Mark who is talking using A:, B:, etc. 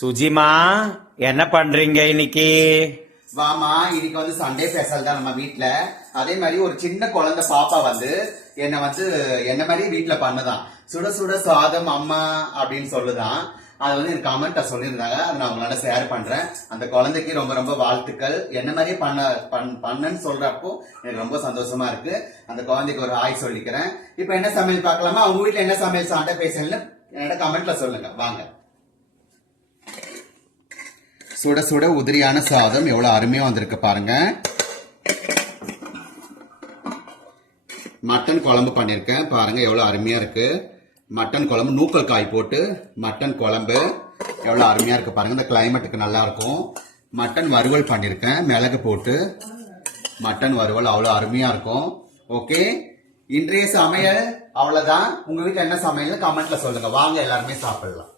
A: சுஜிமா என்ன பண்றீங்க இன்னைக்கு?
B: வாமா இன்னைக்கு வந்து சண்டே ஸ்பெஷல் தான் நம்ம வீட்டுல அதே மாதிரி ஒரு சின்ன குழந்தை பாப்பா வந்து என்ன வந்து என்ன மாதிரி வீட்டுல பண்ணுதான். சுட சுட சாதம் அம்மா அப்படின்னு சொல்லுதான். அது வந்து எனக்கு கமெண்ட்டை சொல்லியிருந்தாங்க. அதை நான் உங்களால ஷேர் பண்றேன். அந்த குழந்தைக்கு ரொம்ப ரொம்ப வாழ்த்துக்கள். என்ன மாதிரியே பண்ண பண்- பண்ணன்னு சொல்றப்போ எனக்கு ரொம்ப சந்தோஷமா இருக்கு. அந்த குழந்தைக்கு ஒரு ஆய் சொல்லிக்கிறேன். இப்போ என்ன சமையல் பார்க்கலாமா? அவங்க வீட்டுல என்ன சமையல் சண்டை பேசலன்னு என்னோட கமெண்ட்ல சொல்லுங்க. வாங்க. சுட சுட உதிரியான சாதம் எவ்வளவு அருமையா வந்திருக்கு பாருங்க. மட்டன் குழம்பு பண்ணியிருக்கேன் பாருங்க எவ்வளவு அருமையா இருக்கு. மட்டன் குழம்பு நூக்கல் காய் போட்டு மட்டன் குழம்பு எவ்வளவு அருமையா இருக்கு பாருங்க. இந்த கிளைமேட்டுக்கு நல்லா இருக்கும். மட்டன் வறுவல் பண்ணியிருக்கேன் மிளகு போட்டு மட்டன் வறுவல் அவ்வளோ அருமையா இருக்கும். ஓகே இன்றைய சமையல் அவ்வளோதான் உங்க வீட்டில் என்ன சமையல் கமெண்ட்ல சொல்லுங்க. வாங்க எல்லாருமே சாப்பிடலாம்.